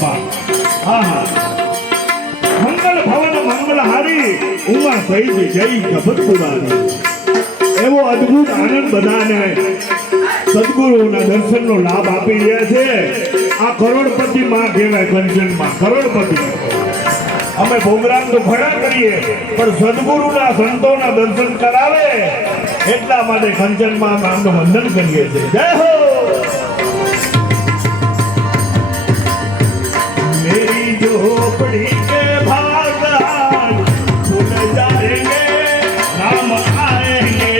બાપા હા હા મંગલ ભવન મંગલ હારી ઉમા સહિત જય જગતપુરારી એવો અદ્ભુત આનંદ બધાને સદગુરુના દર્શનનો લાભ આપી રહ્યા છે આ કરોડપતિ માં કહેવાય કંચનમાં કરોડપતિ અમે પ્રોગ્રામ તો ઘણા કરીએ પણ સદગુરુના સંતોના દર્શન કરાવે એટલા માટે કંચનમાં નામનું વંદન કરીએ છીએ જય હો मेरी झोपड़ी के भाग फूल जाएंगे राम आएंगे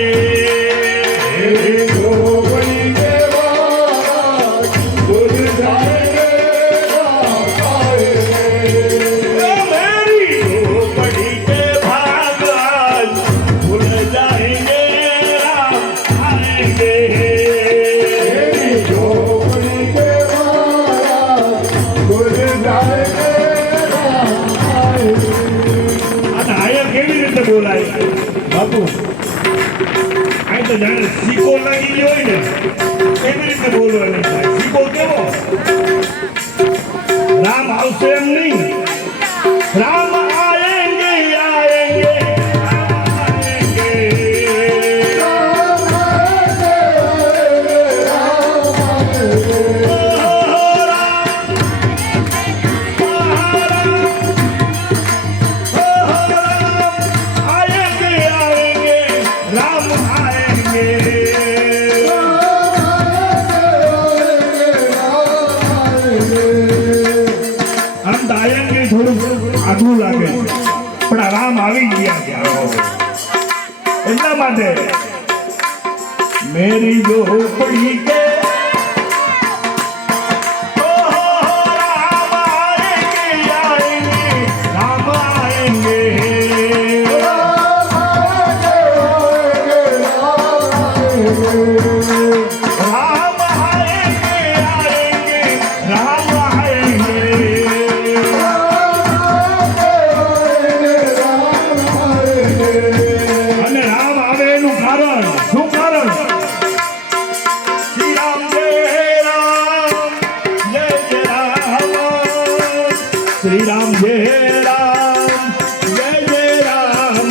मेरी झोपड़ी के भाग फूल जाएंगे राम आएंगे मेरी झोपड़ी के भाग फूल जाएंगे राम आएंगे मेरी झोपड़ी के બોલાય બાપુ આ તો જાણે સિક્કો લાગી ગયો હોય ને એવી રીતે બોલવાનું થાય સિક્કો કેવો રામ આવશે એમ નહીં રામ આયેંગે આયેંગે આઘું લાગે પણ રામ આવી ગયા એટલા માટે મેરી ઝોપડી કે श्री राम जय राम जय जय राम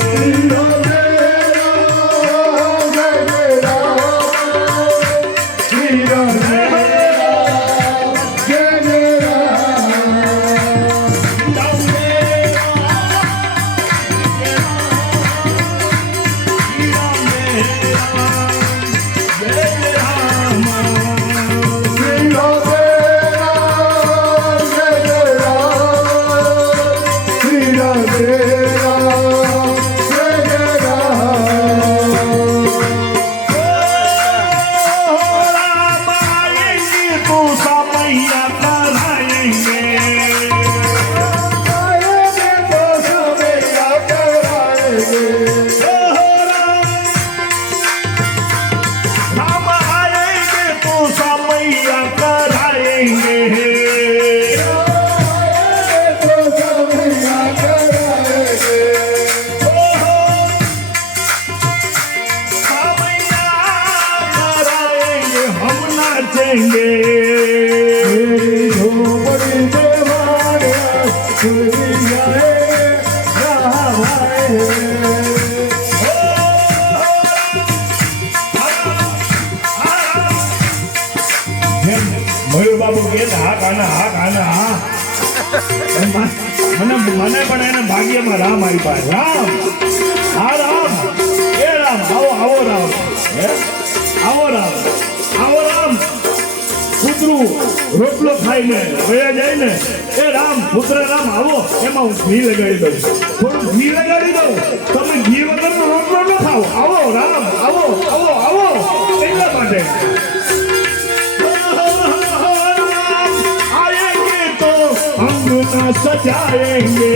श्री राम जय राम श्री राम जय राम जय जय राम राम जय મયુર બાબુ કે હા કાના હા કાના હા મને પણ એને ભાગ્યમાં રામ આપ્યા રામ હા રામ એ રામ આવો આવો રામ આવો રામ આવો રામ કૂતરું રોટલો ખાઈને વયા જાય ને એ રામ પુત્ર રામ આવો એમાં હું ઘી લગાડી દઉં થોડું ઘી લગાડી દઉં તમે ઘી વગરનો રોટલો ન ખાઓ આવો રામ આવો આવો આવો એટલા માટે अंगना सजाएंगे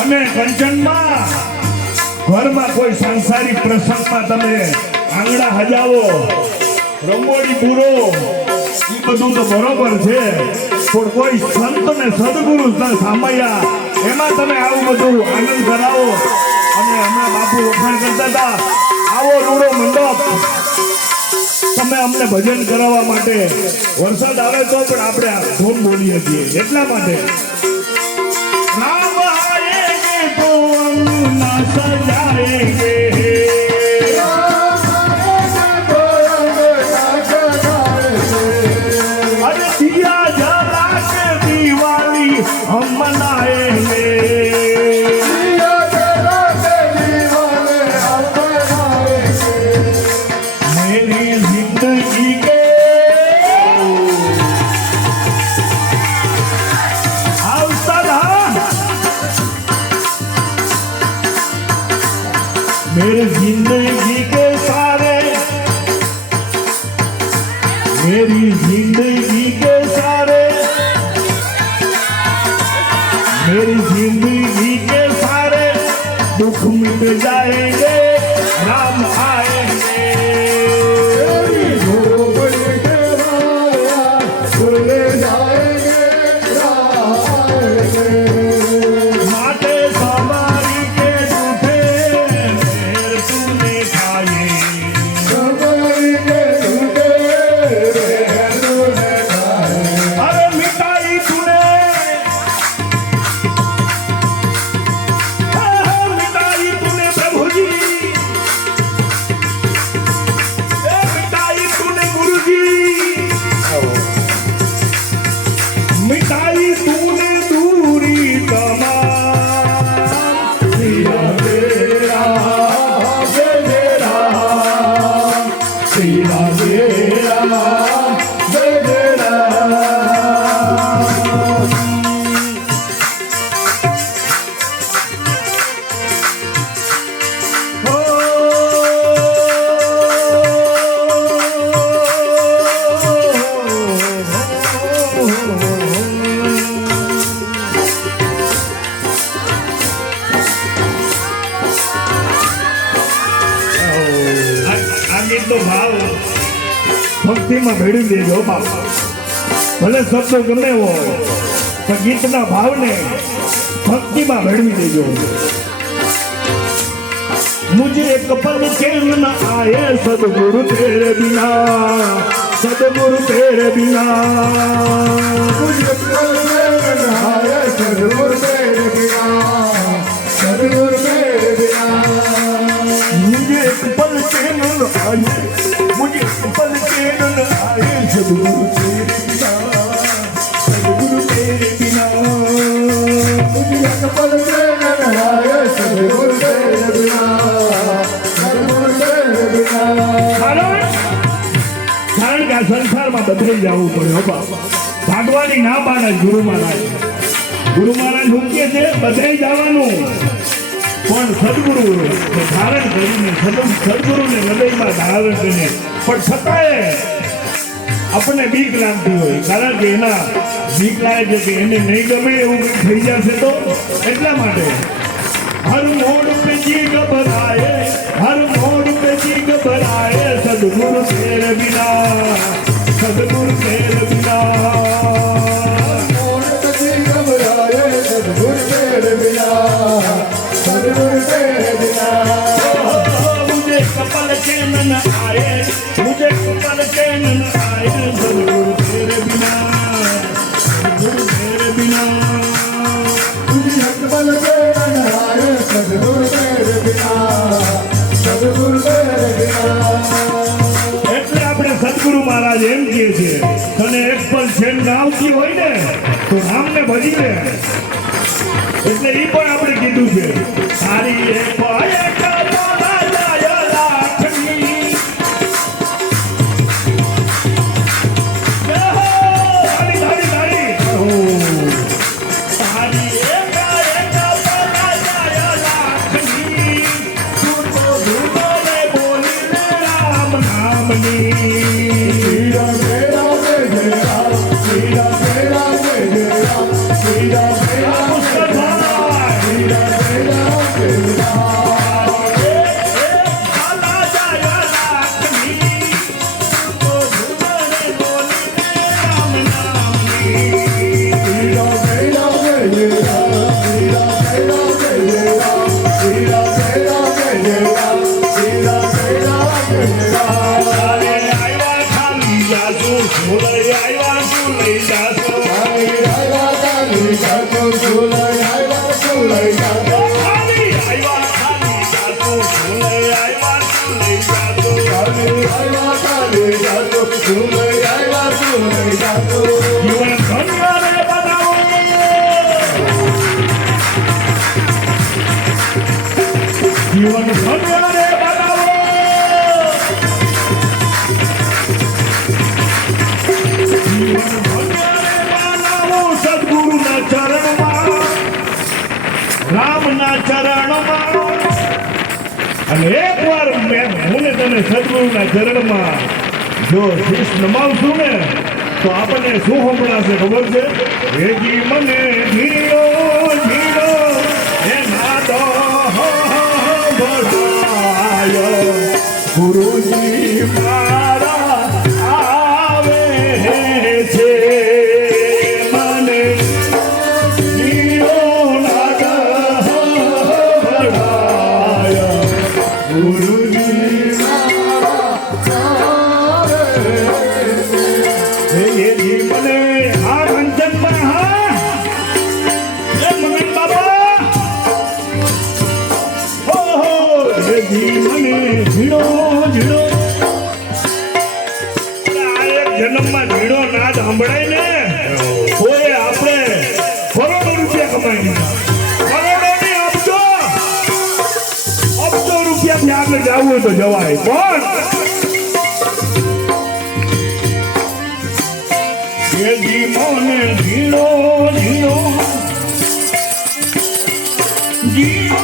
અને કંચનમાં ઘરમાં કોઈ સાંસારિક પ્રસંગમાં તમે આંગણા હજાવો રંગોળી પૂરો એ બધું તો બરોબર છે, પણ કોઈ સંત ને સદગુરુ સામૈયા એમાં તમે આવું બધું આનંદ કરાવો. અને હમણાં બાપુ વખાણ કરતા હતા, આવો રૂડો મંડપ તમે અમને ભજન કરાવવા માટે, વરસાદ આવે તો પણ આપણે ધૂમ બોલીએ છીએ એટલા માટે. રામ આએંગે તો અંગના સજાએંગે, अरे दिया जला के दिवाली हम मनाएंगे, दिया जला के दिवाली हम मनाएंगे, मेरी जिंदगी के अवसर, मेरी जिंदगी के सारे, मेरी जिंदगी के सारे, मेरी जिंदगी के सारे दुख मिट जाएंगे, राम आएंगे, भूल जाएंगे, राम आएंगे, माटे सवारी के झूठे मेर तूने खाए, सवारी के झूठे अरे मिटाई तूने, मिटाई तूने प्रभु जी, मिटाई तूने गुरु जी, मिटाई तूने दूरी तमाम, सिया तेरा जय जय राम, सिया तेरा जय जय राम. આ ગીતનો ભાવ ભક્તિમાં ભેળવી દેજો બાપા, ભલે શબ્દો ગમે હોય પણ ગીતના ભાવને ભક્તિમાં ભેળવી દેજો. मुझे एक पल चैन न आए सदगुरु तेरे बिना, सदगुरु तेरे बिना, मुझे एक पल चैन न आए सदगुरु तेरे बिना, सदगुरु तेरे बिना, मुझे एक पल चैन न आए, मुझे एक पल चैन न आए सदगुरु तेरे बिना, सदगुरु तेरे बिना, मुझे एक पल चैन न आए सदगुरु तेरे बिना, કારણ કે આ સંસારમાં બદલાઈ જવું પડે. ભાગવાની ના પાડે ગુરુ મહારાજ, ગુરુ મહારાજ મુખ્ય છે બદલાઈ જવાનું, પણ સદગુરુ ધારણ કરીને, સદગુરુને હૃદયમાં ધારણ કરીને, પણ છતાંય આપણને બીક લાગતી હોય, કારણ કે એના બીક લાગે છે કે એને નહીં ગમે એવું થઈ જશે તો, એટલા માટે हर मोड़ पे जी घबराए, हर मोड़ पे जी घबराए, सदगुरु तेरे बिना, सदगुरु तेरे बिना, मोड़ पे जी घबराए, सदगुरु तेरे बिना, सदगुरु तेरे बिना, मुझे कपल चैन न आए, मुझे कपल चैन न आए, सदगुरु तेरे बिना, सदगुरु तेरे बिना, मुझे कपल चैन न आए, सदगुरु तेरे बिना, सदगुरु तेरे बिना. એટલે આપણે સદગુરુ મહારાજ એમ કહે છે, તને એક પણ ચેન ના આવતી હોય ને તો રામને ભજી લે, એટલે એ પણ આપણે કીધું છે. તારી એક જીવન ધન્ય રે બનાવો જીવન ધન્ય રે બનાવો સદગુરુના ચરણમાં રામના ચરણમાં અને એકવાર હું ને તને સદગુરુના ચરણમાં જો શીશ નમાવશું ને તો આપણને શું સંભળાશે ખબર છે વેજી મને ધીરો ધીરો એ નાદો ભળાયો ગુરુજી મારા આવે છે મને ધીરો નાદ ભળાયો ગુરુજી મને આ રંજનમાં હા એ મગન બાબા ઓહો મને ઝીણો ઝીણો આ એક જન્મમાં ઝીણો નાદ સંભળાય ને કોઈ આપણે કરોડો રૂપિયા કમાઈ લીધા કરોડો ની અબજો રૂપિયાથી આગળ જવું હોય તો જવાય પણ જીવોને ધીરો ધીરો જીવો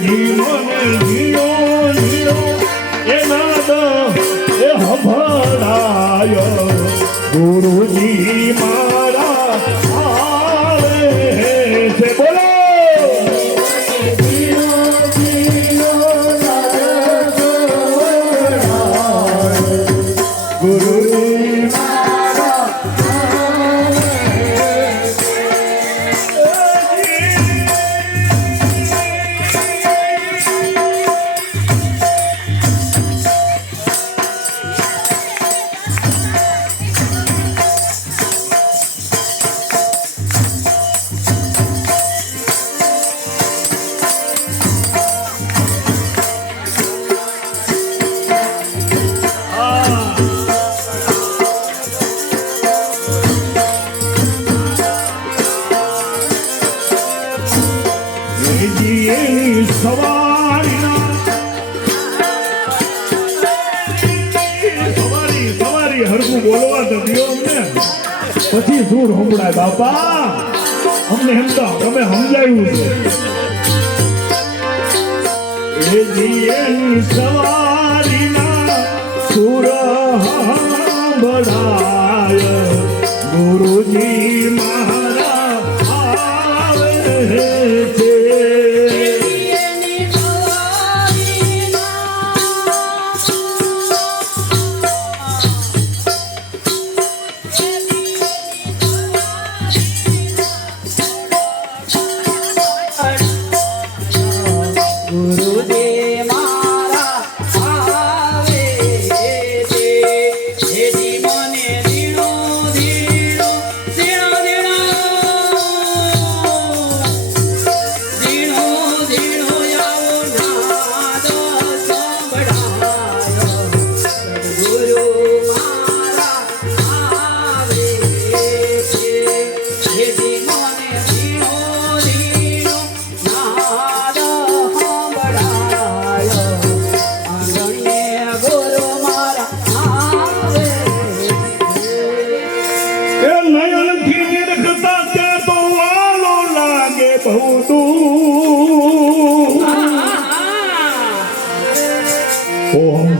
જીવોને ધીરો ધીરો એ નાદ એ હભળાય ગુરુજી મારા આવે છે બોલો સવારી હરકું બોલવા તો દિયો અમને પછી શું સંભળાય બાપા અમને સમજાવ તમે સમજાયું છે સવારીના સુર સંભળાય ગુરુજી મારા આવે છે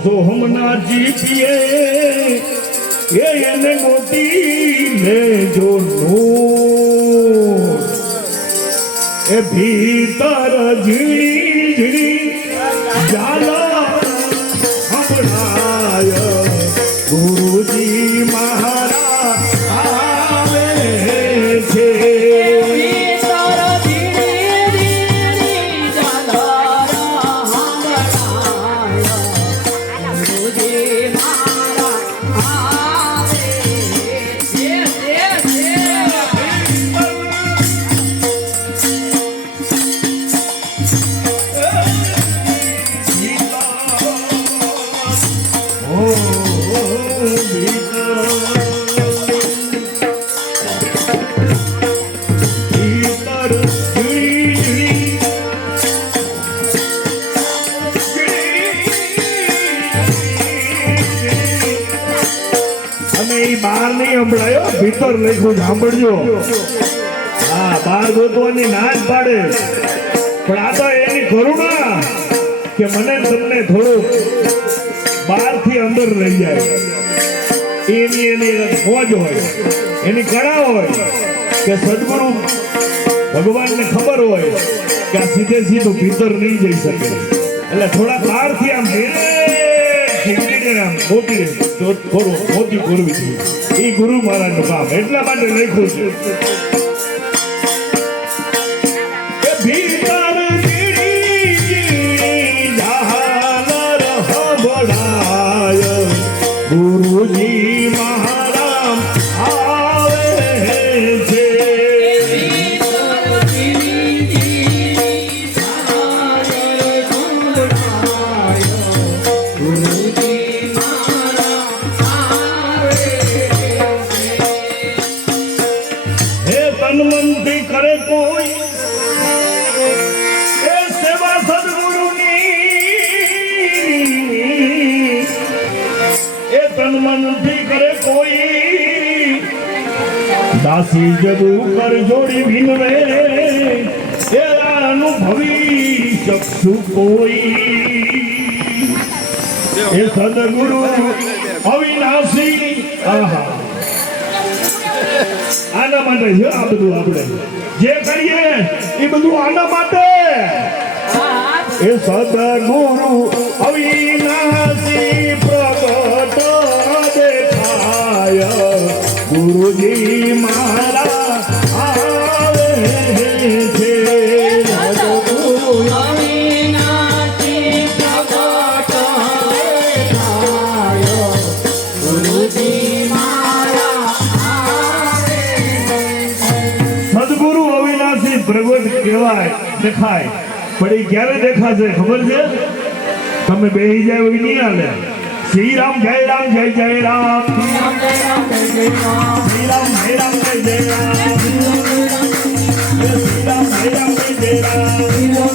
સોહમના જીતીએ એને મોટી લેજો એ ભીતર ઝીણી ઝીણી ઝાલા સંભળાય ગુરુજી મારા આવે છે અને એ બહાર નહીં સંભળાયો, ભીતર લખ્યું સાંભળજો. હા, બહાર ગોતવાની ના જ પાડે, પણ આ તો એની કરુણા કે મને તમને થોડુંક બહારથી અંદર લઈ જાય. એની મોજ હોય, એની કળા હોય કે સદગુરુ ભગવાનને ખબર હોય કે આ સીધે સીધું ભીતર નહીં જઈ શકે, એટલે થોડા બહારથી આમ મોતી કરવી જોઈએ. એ ગુરુ મહારાજનું કામ, એટલા માટે લખ્યું છે કે ભીતર ગુરુજી મહારાજ આવે છે. હે તનમનથી કરે કોઈ એ સેવા સદગુરુની, એ તનમનથી કરે કોઈ દાસી જદુ કર જોડી વિનવે, એ અનુભવી શકશું કોઈ. એ સદગુરુ અવિનાશી. આહા, આના માટે છે આ બધું. આપણે જે કરીએ એ બધું આના માટે. એ સદગુરુ અવિનાશી પ્રગટ દેખાય, ગુરુજી મારા આવે છે. સદગુરુ અવિનાશી પ્રગટ દેખાય, ગુરુજી મારા આવે છે. સદગુરુ અવિનાશી પ્રગટ કહેવાય, દેખાય, પણ એ ક્યારે દેખાશે ખબર છે? તમે બેહી જાય એવું નહીં હાલે. શ્રી રામ જય રામ જય જય રામ, શ્રી રામ જય રામ જય જય રામ, શ્રી રામ જય રામ જય જય રામ, શ્રી રામ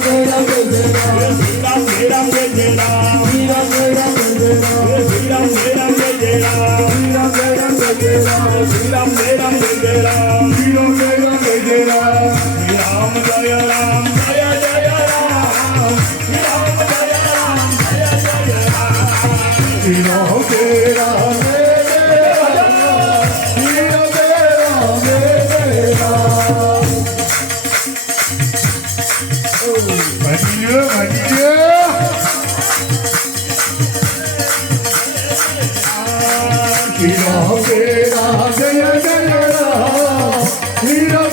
જય રામ જય જય રામ, શ્રી રામ જય રામ જય જય રામ, શ્રી રામ જય રામ જય જય રામ, શ્રી રામ જય રામ જય જય રામ, શ્રી રામ જય રામ જય જય રામ, શ્રી રામ જય રામ જય જય રામ, શ્રી રામ જય રામ જય જય રામ, શ્રી રામ જય રામ જય જય રામ, શ્રી રામ જય રામ જય જય રામ, શ્રી રામ જય રામ જય જય રામ, શ્રી રામ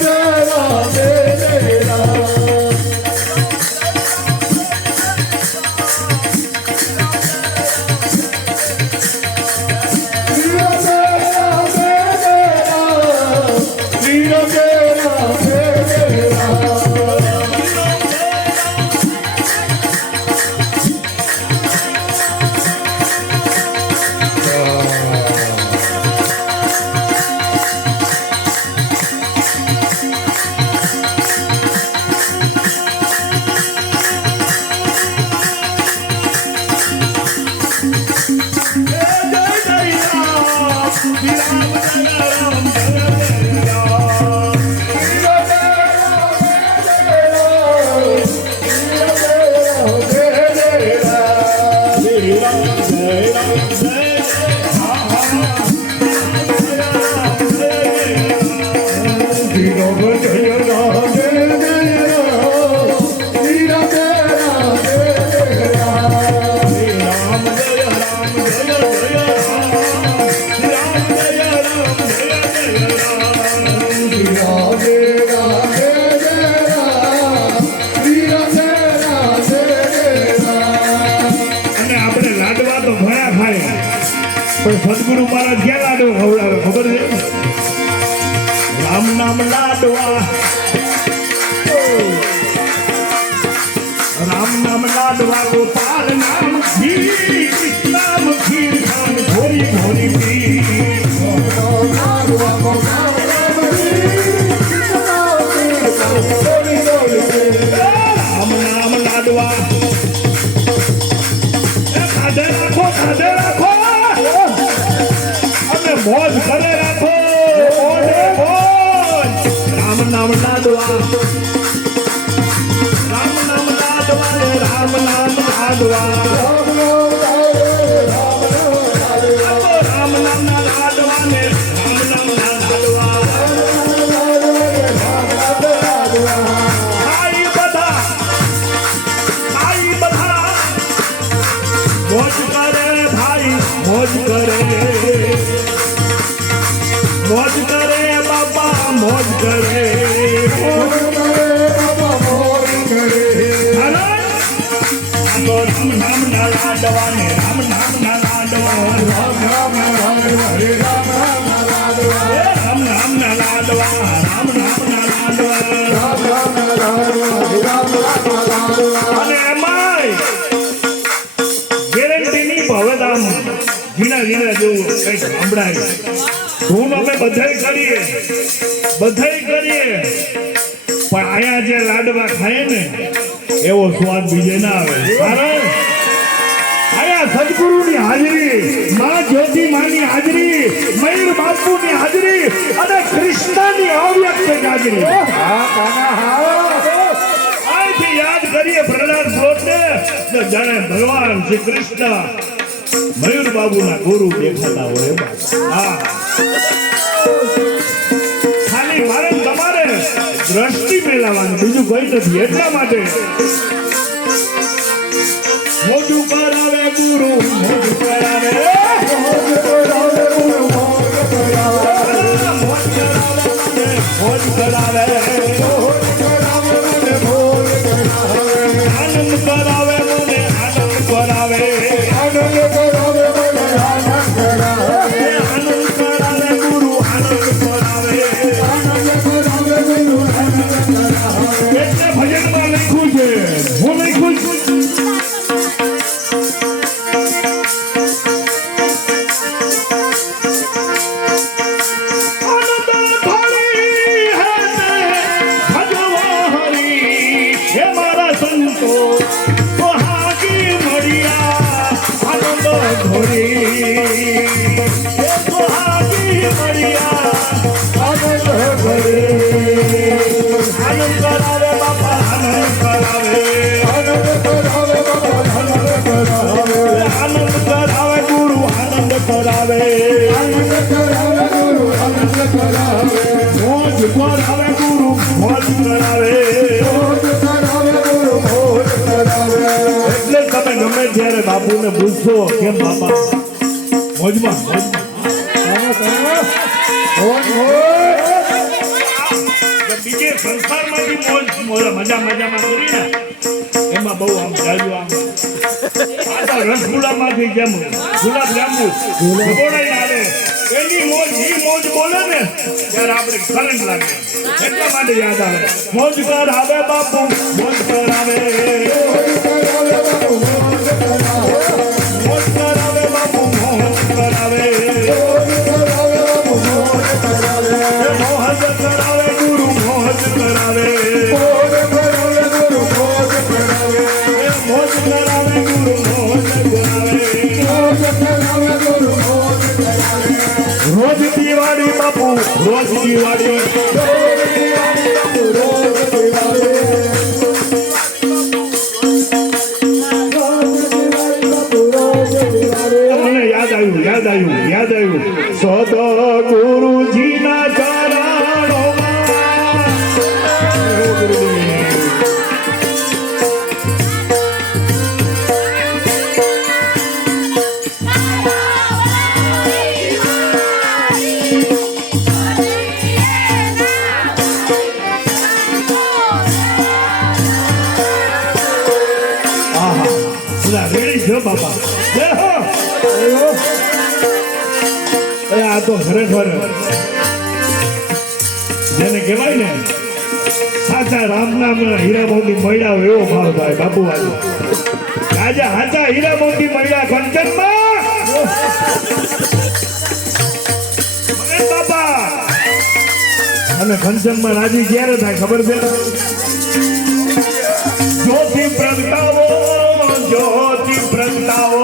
જય રામ જય જય રામ, શ્રી રામ જય રામ જય જય રામ. શ્રી રામ જય રામ જય જય રામ, શ્રી રામ જય રામ જય જય રામ. પણ સદગુરુ મહારાજ ક્યાં લાડવો ખવડાવે ખબર છે? રામ નામ લાડવા, રામ નામ લાડવા, ગોપાલ નામ ખીર, નામ ખીર ખાન ભોરી ભોરી પી. રામ નામ લાડવા, ખાધે રાખો, ખાધે રાખો, અને મોજ મોજ કરે બાપા મોજ કરે હાલો. આ તો રામ નામ ના લાડવા ને રામ નામ ના લાડવા એ રામ નામ ના લાડવા અને એમાંય ગેરંટીની ભવદામ ઝીણા ઝીણા જેવું કંઈક સાંભળાય. ધૂન અમે બધાય કરીએ પણ અહીંયા જે લાડવા ખાય ને એવો સ્વાદ બીજે ના આવે. કારણ અહીંયા સદગુરુની હાજરી, માં જ્યોતિ માની હાજરી, મયુર બાપુની હાજરી અને કૃષ્ણની અવ્યક્ત હાજરી. આજથી યાદ કરીએ પ્રહલાદ શ્લોકને તો જાણે ભગવાન શ્રી કૃષ્ણ મયુર બાબુના ગુરુ દેખાતા હોય. હા, ખાલી મારે તમારે દ્રષ્ટિ મેળવવાની, બીજું કઈ નથી. એટલા માટે મોજું કરાવે ગુરુ, મોજ કરાવે, મોજ કરાવે, મોજ કરાવે, આનંદ કરાવે મને, આનંદ કરાવે, આનંદ કરાવે ગુરુ, આનંદ કરાવે. એટલે ભજનમાં લખ્યું છે, હું લખ્યું છું જ્યારે બાપુને પૂછશો કેમ બાપા મોજમાં બીજે સંસારમાંથી મજામાં કરી ને એમાં બહુ આમ જાજુ આમ આ તો રસગુલ્લામાંથી જેમ ગુલાબ જાંબુ ભગોડાઈ આવે એની મોજ બોલે ને ત્યારે આપણે કરંટ લાગે. એટલા માટે યાદ આવે મોજ કર આવે બાપુ, મોજ કર આવે, મોજ કરાવે બાપુ, મોજ કરાવે, મોજ કરાવે ગુરુ, મોજ કરાવે, મોજ કરાવે ગુરુ, મોજ કરાવે. રોજ દિવાળી બાપુ, રોજ દિવાળી, યાદ આવ્યું સદગુરુજીના રેડી છો બાપા. આ તો ખરેખર જેને કહેવાય ને સાચા રામ નામ હીરા મોતી મળ્યા હોય એવો ભાવ થાય બાપુ. આજે સાચા હીરા મોતી મળ્યા કંચનમાં બાપા. અને કંચનમાં રાજી ક્યારે થાય ખબર છે? જ્યોતિ પ્રગટાવો, જ્યોતિ પ્રગટાવો.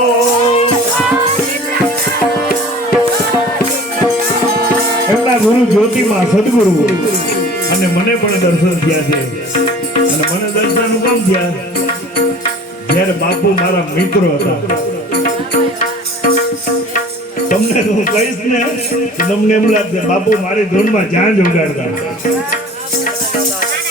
એમના ગુરુ જ્યોતિમાં સદગુરુ અને મને પણ દર્શન થયા છે. અને મને દર્શન કામ થયા જ્યારે બાપુ મારા મિત્રો હતા. તમને હું કહીશ ને તમને એમ લાગશે બાપુ મારી ધૂનમાં જ્યાં જ ઉગાડતા.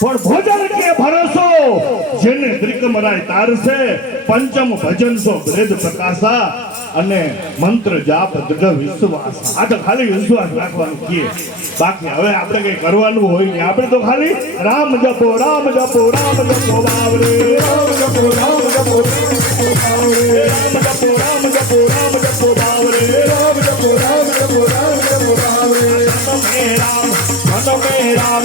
પણ ભોજન કે ભરોસો જેને ત્રિકમરાય તારશે પંચમ ભજન સો બ્રેદ પ્રકાશા અને મંત્ર જાપ દૃઢ વિશ્વાસ. આ તો ખાલી વિશ્વાસ રાખવાનું કીએ, બાકી હવે આપણે કઈ કરવાનું હોય નહીં. આપણે તો ખાલી રામ જપો રામ જપો રામ જપો બાવરે રામ જપો રામ જપો બાવરે રામ જપો રામ જપો રામ જપો બાવરે રામ જપો રામ જપો રામ જપો બાવરે મે રામ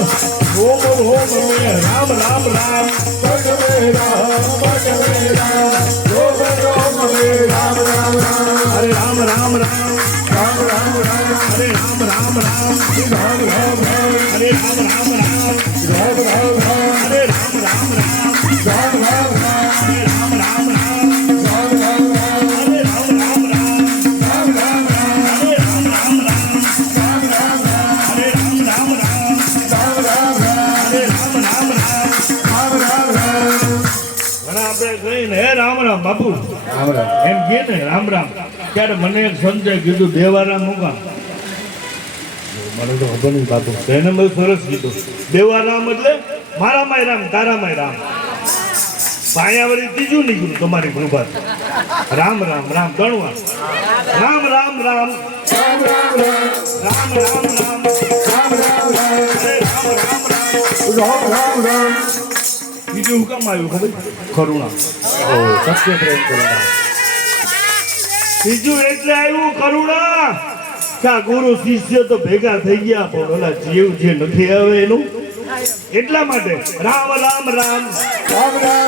ઓમ ઓમ મે રામ રામ રામ ભજ મે રામ ઓમ ઓમ મે રામ રામ રામ હરે રામ રામ રામ રામ રામ રામ હરે રામ રામ રામ રામ રામ રામ હરે રામ રામ રામ રામ રામ રામ હરે રામ રામ રામ રામ રામ રામ હરે રામ રામ રામ રામ રામ રામ હરે રામ રામ રામ રામ રામ રામ હરે રામ રામ રામ રામ રામ રામ હરે રામ રામ રામ રામ રામ રામ હરે રામ રામ રામ રામ રામ રામ. ઘણા આપણે કહીને હે રામ રામ બાપુ રામ રામ. એમ કહે ને રામ રામ, ત્યારે મને એક સંતે કીધું દેવારામ મુકા. મને તો ખબર નહીં બાપુ, એને બહુ સરસ કીધું. દેવારામ એટલે મારામાંય રામ તારામાંય રામ. પાયાવરી ત્રીજું નીકળ્યું તમારી કૃપા. રામ રામ રામ ગણવા રામ રામ રામ રામ રામ રામ. રામ રામ રામ રામ રામ રામ. હરે રામ રામ રામ. રામ રામ રામ. બીજું હુકમ આવ્યું ખબર? કરુણા. સત્ય પ્રેમ કરુણા. બીજું એટલે આવ્યું કરુણા કે આ ગુરુ શિષ્ય તો ભેગા થઈ ગયા, પણ ઓલા જીવ જે નથી આવે એનું. એટલા માટે રામ રામ રામ રામ રામ